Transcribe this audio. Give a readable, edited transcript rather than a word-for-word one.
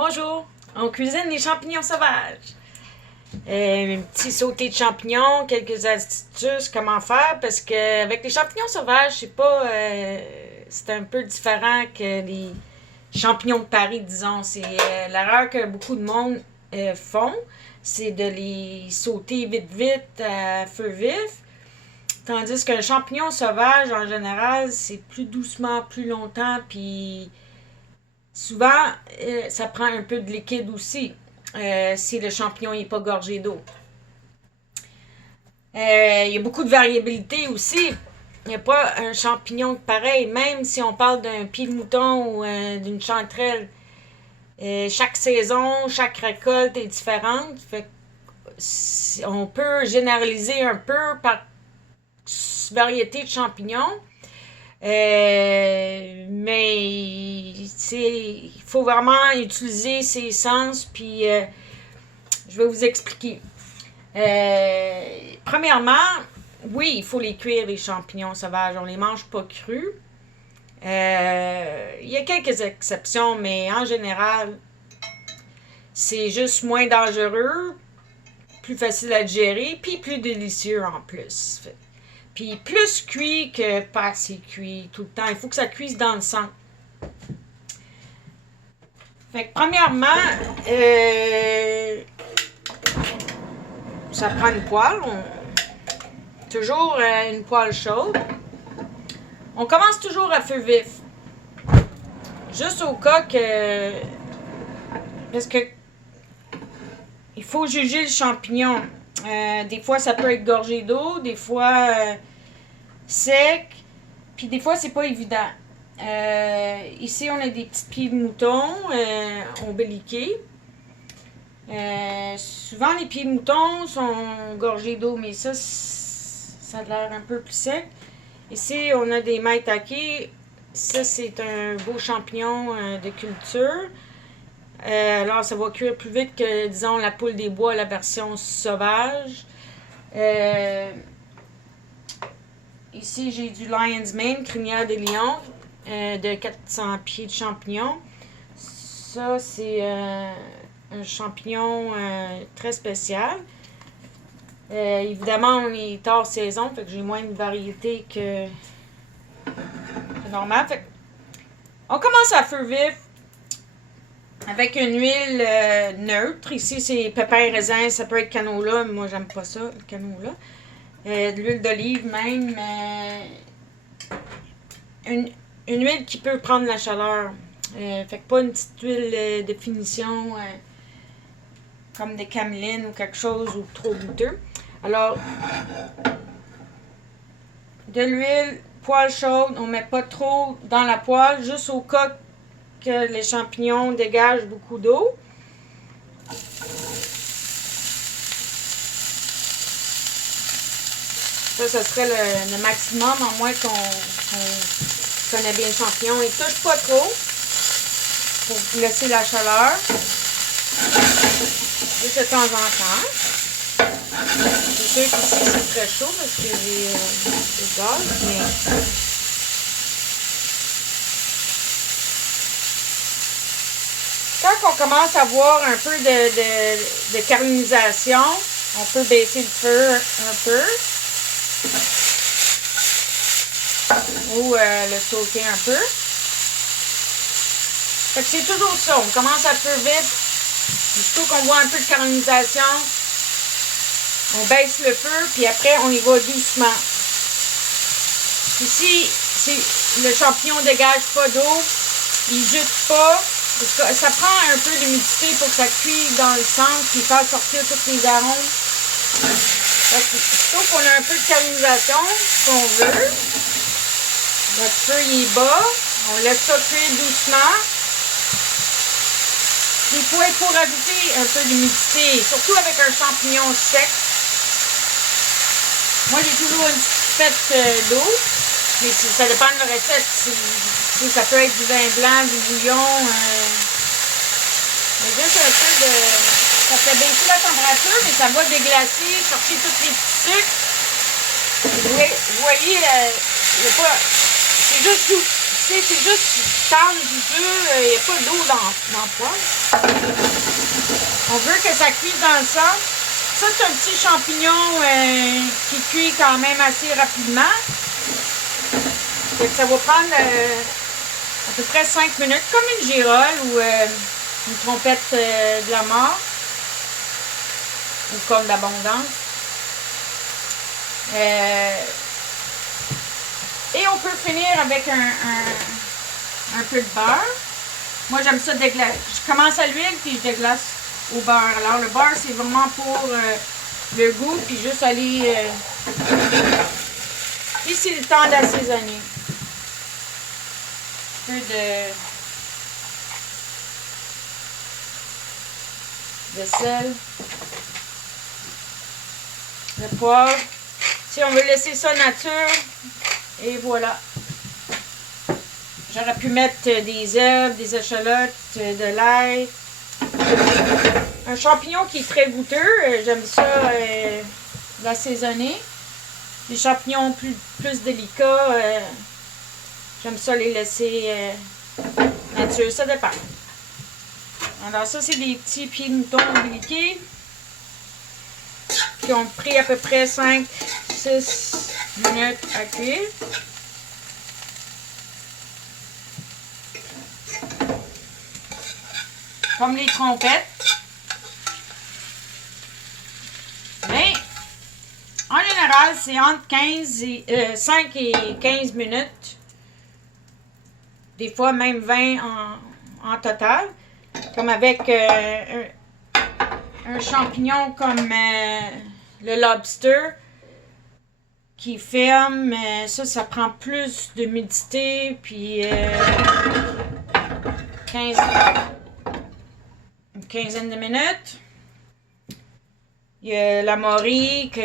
Bonjour, on cuisine les champignons sauvages. Un petit sauté de champignons, quelques astuces, comment faire, parce que avec les champignons sauvages, c'est un peu différent que les champignons de Paris, disons. C'est l'erreur que beaucoup de monde font, c'est de les sauter vite à feu vif. Tandis qu'un champignon sauvage, en général, c'est plus doucement, plus longtemps, puis souvent, ça prend un peu de liquide aussi, si le champignon n'est pas gorgé d'eau. Il y a beaucoup de variabilité aussi. Il n'y a pas un champignon pareil, même si on parle d'un pied de mouton ou d'une chanterelle. Chaque saison, chaque récolte est différente. On peut généraliser un peu par variété de champignons. Mais il faut vraiment utiliser ses sens, puis je vais vous expliquer. Premièrement, oui, il faut les cuire, les champignons sauvages. On les mange pas crus. Il y a quelques exceptions, mais en général, c'est juste moins dangereux, plus facile à digérer, puis plus délicieux en plus. Puis plus cuit que pas assez cuit tout le temps. Il faut que ça cuise dans le sang. Fait que premièrement, ça prend une poêle. Toujours une poêle chaude. On commence toujours à feu vif. Juste au cas que... Parce que il faut juger le champignon. Des fois, ça peut être gorgé d'eau. Des fois... sec, puis des fois c'est pas évident. Ici on a des petits pieds de mouton ombiliqués. Souvent les pieds de mouton sont gorgés d'eau, mais ça a l'air un peu plus sec. Ici on a des maitake. Ça c'est un beau champignon de culture. Alors ça va cuire plus vite que disons la poule des bois, la version sauvage. Ici, j'ai du Lion's Mane, crinière des lions, de 400 pieds de champignons. Ça, c'est un champignon très spécial. Évidemment, on est hors saison, fait que j'ai moins de variété que normal. Fait que on commence à feu vif avec une huile neutre. Ici, c'est pépins raisin, ça peut être canola, mais moi, j'aime pas ça, le canola. De l'huile d'olive même. Une huile qui peut prendre la chaleur. Fait que pas une petite huile de finition comme des camelines ou quelque chose ou trop goûteux. Alors, de l'huile, poêle chaude, on met pas trop dans la poêle, juste au cas que les champignons dégagent beaucoup d'eau. Ça serait le maximum, à moins qu'on connaît bien le champignon. Il ne touche pas trop pour laisser la chaleur. Juste de temps en temps. C'est sûr qu'ici c'est très chaud parce que j'ai le gaz, mais... Quand on commence à voir un peu de caramélisation, on peut baisser le feu un peu. Ou le sauter un peu. Fait que c'est toujours ça. On commence à feu vite. Surtout qu'on voit un peu de caramélisation. On baisse le feu, puis après, on y va doucement. Ici, si le champignon dégage pas d'eau, il jute pas. Ça prend un peu d'humidité pour que ça cuise dans le centre, puis faire sortir tous les arômes. Sauf qu'on a un peu de caramélisation, qu'on veut. Notre feu il est bas. On laisse ça cuire doucement. Des fois, il faut rajouter un peu d'humidité, surtout avec un champignon sec. Moi, j'ai toujours une petite pipette d'eau, mais ça dépend de la recette. Ça peut être du vin blanc, du bouillon. Mais juste un peu de... Ça fait baisser la température, mais ça va déglacer, chercher tous les petits sucres. Vous voyez, c'est juste Tu sais, c'est juste tendre du jus, il n'y a pas d'eau dans le poêle. On veut que ça cuise dans le sang. Ça, c'est un petit champignon qui cuit quand même assez rapidement. Donc, ça va prendre à peu près 5 minutes, comme une girole ou une trompette de la mort. Ou comme l'abondance. Et on peut finir avec un peu de beurre. Moi, j'aime ça déglacer. Je commence à l'huile puis je déglace au beurre. Alors, le beurre, c'est vraiment pour le goût puis juste aller... Puis, c'est le temps d'assaisonner. Un peu de sel. Le poivre. Si on veut laisser ça nature, et voilà. J'aurais pu mettre des herbes, des échalotes, de l'ail. Un champignon qui est très goûteux. J'aime ça l'assaisonner. Les champignons plus délicats, j'aime ça les laisser nature. Ça dépend. Alors ça, c'est des petits pieds de mouton déliqués qui ont pris à peu près 5-6 minutes à cuire. Comme les trompettes. Mais, en général, c'est entre 5 et 15 minutes. Des fois, même 20 en total. Comme avec un champignon comme le lobster qui ferme. Ça prend plus d'humidité. Puis, une quinzaine de minutes. Il y a la morue que